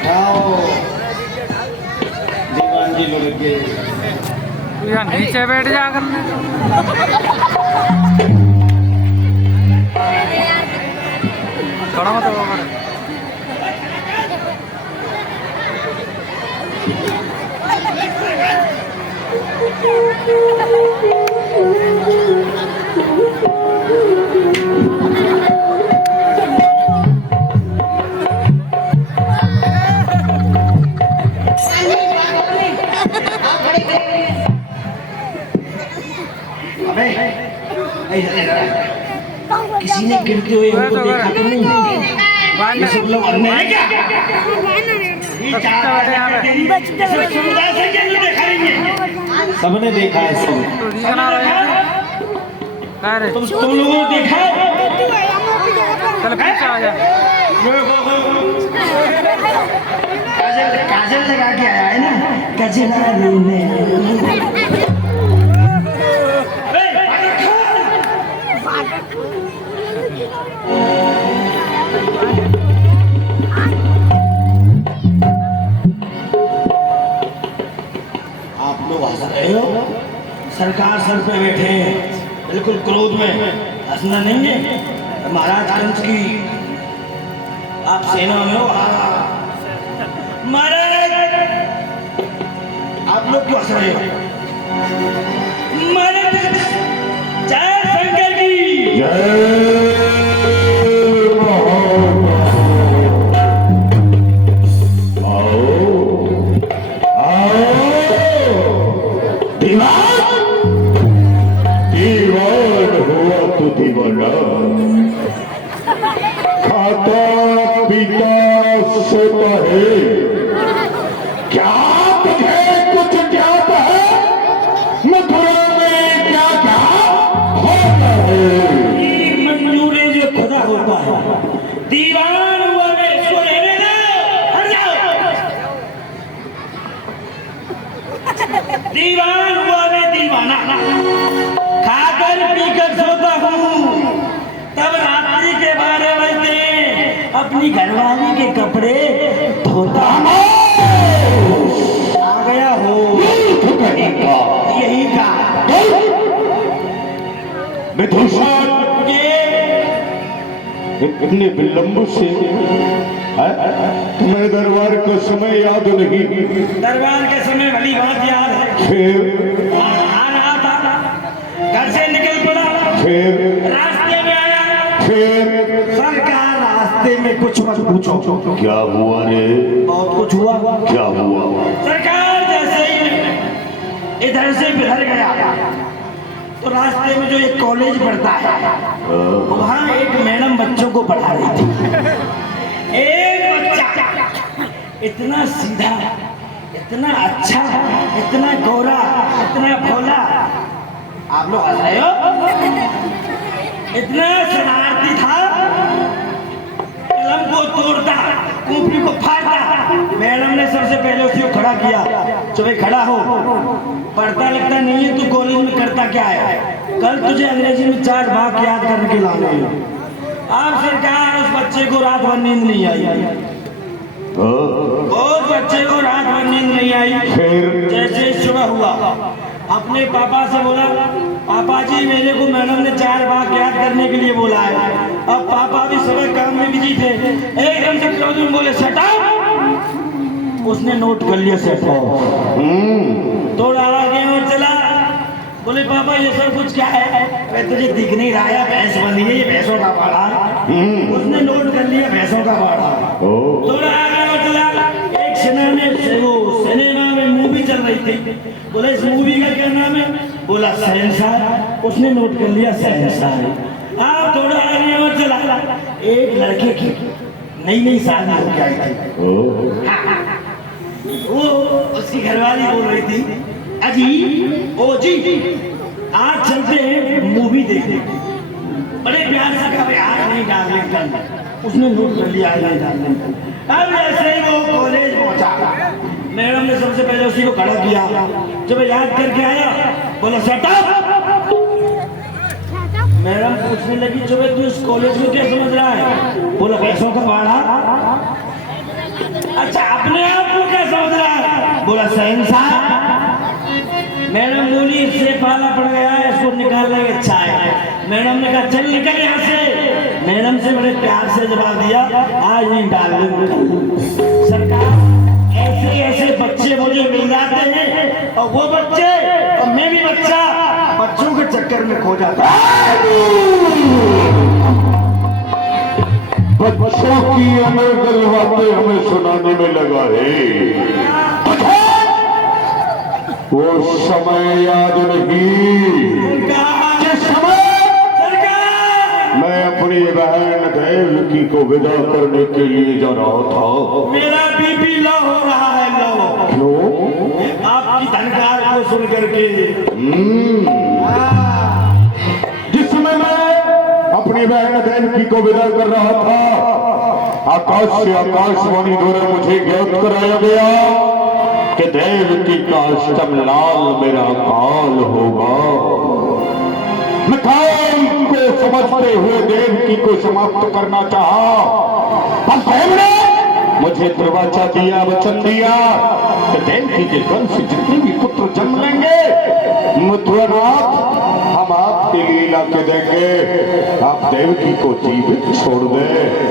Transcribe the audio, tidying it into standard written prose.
उठाओ दीवान जी लोग के यहाँ नीचे बैठ जा कर थोड़ा मत किसी ने गिरते हुए हमको देखा तो नहीं? ये सब लोग अन्य है क्या? सबने देखा है सब। तुम लोगों ने देखा? चल पीछे आ जा। काजल लगा के आया है ना, गजरा रूने। आप लोग हंस रहे हो? सरकार सर पे बैठे हैं, बिल्कुल क्रोध में। हंसना नहीं है। महाराजगंज की आप सेना में हो। महाराज आप लोग क्यों हंस रहे हो? महाराज जय शंकर की जय। खाता पीता सोता है, क्या तुझे कुछ ज्ञात है? मथुरा में क्या क्या होता है? मंजूरी जो खुदा होता है, दीवान हुआ मैं इसको रहने दो। हट जाओ। दीवान हुआ मैं दीवाना, खाकर पीकर सोता हूँ, तब रात्रि के 12 बजे अपनी घरवाली के कपड़े धोता हूँ। आ गया हो यही का विदूषण इतने विलंब से तुम्हें दरबार का समय याद नहीं? दरबार के समय भली बात याद है। फिर आ रहा था, घर से निकल पड़ा, फिर रास्ते में आया, फिर सरकार रास्ते में कुछ मत पूछो। क्या हुआ रे? बहुत कुछ हुआ। क्या हुआ? सरकार जैसे ही इधर से बिधर गया तो रास्ते में जो एक कॉलेज पढ़ता है वहाँ एक मैडम बच्चों को पढ़ा रही थी। एक बच्चा इतना सीधा, इतना अच्छा, इतना गोरा, इतना भोला, आप लोग हंस रहे हो? इतना शरारती था, कलम को तोड़ता, कॉपी को फाड़ता। मैडम ने सबसे पहले उसी को खड़ा किया, तो भाई खड़ा हो, पढ़ता लिखता नहीं है, तू कॉलेज में करता क्या है? कल तुझे अंग्रेजी में 4 वाक्य याद करने के लाने हैं। अब सरकार उस बच्चे को रात भर नींद नहीं आई। उस बच्चे को रात भर नींद नहीं आई। जैसे सुबह हुआ अपने पापा से बोला, पापा जी मेरे को मैडम ने 4 वाक्य याद करने के लिए बोला है। अब पापा भी सुबह काम में बिजी थे, एकदम से क्रोध में बोले शट अप। उसने नोट कर लिया सेट। थोड़ा आगे और चला, बोले पापा ये सब कुछ क्या है? अरे तुझे दिख नहीं रहा है, भैंस बंधी है, ये भैंसों का बाड़ा। उसने नोट कर लिया भैंसों का बाड़ा। थोड़ा आगे और चला, एक सिनेमा में मूवी चल रही थी, बोले इस मूवी का क्या नाम है? बोला शहंशाह। उसने नोट कर लिया शहंशाह। आप थोड़ा आगे और चला, एक लड़के की नई शादी हो गई थी। वो उसकी घरवाली बोल रही थी, अजी ओ जी आज चलते हैं मूवी देखने। बड़े प्यार से कहा आज नहीं डार्लिंग कल। उसने नोट कर लिया आज नहीं डार्लिंग कल। अब जैसे ही वो कॉलेज पहुंचा, मैडम ने सबसे पहले उसी को खड़ा किया। जब याद करके आया बोला शट अप। मैडम पूछने लगी तू इस कॉलेज में क्या समझ रहा है? बोला पैसों का भाड़ा। अच्छा अपने आप को क्या समझ रहा है? बोला शहंशाह। मैडम बोली इससे पाला पड़ गया है, इसको निकालना ही अच्छा है। मैडम ने कहा चल निकल यहाँ से। मैडम से बड़े प्यार से जवाब दिया आज नहीं डाल सरकार। ऐसे ऐसे बच्चे मुझे मिल जाते हैं और वो बच्चे और मैं भी बच्चा बच्चों के चक्कर में खो जाता है। बच्चों की अमर दिल बातें हमें सुनाने में लगा है। वो समय याद नहीं जिस समय मैं अपनी बहन देवकी को विदा करने के लिए जा रहा था। मेरा बीपी लो हो रहा है, लो। क्यों? आपकी धनकार को सुन करके। जिस समय मैं अपनी बहन देवकी को विदा कर रहा था, आकाश से आकाशवाणी द्वारा मुझे ज्ञात कराया गया कि देवकी का अष्टम लाल मेरा काल होगा। मैं काल को समझते हुए देवकी को समाप्त करना चाहा, पर देव ने मुझे दरवाजा दिया, वचन दिया कि देवकी के वंश से जितने भी पुत्र जन्म लेंगे मथुरानाथ हम आपके लिए ला के देंगे, आप देवकी को जीवित छोड़ दें।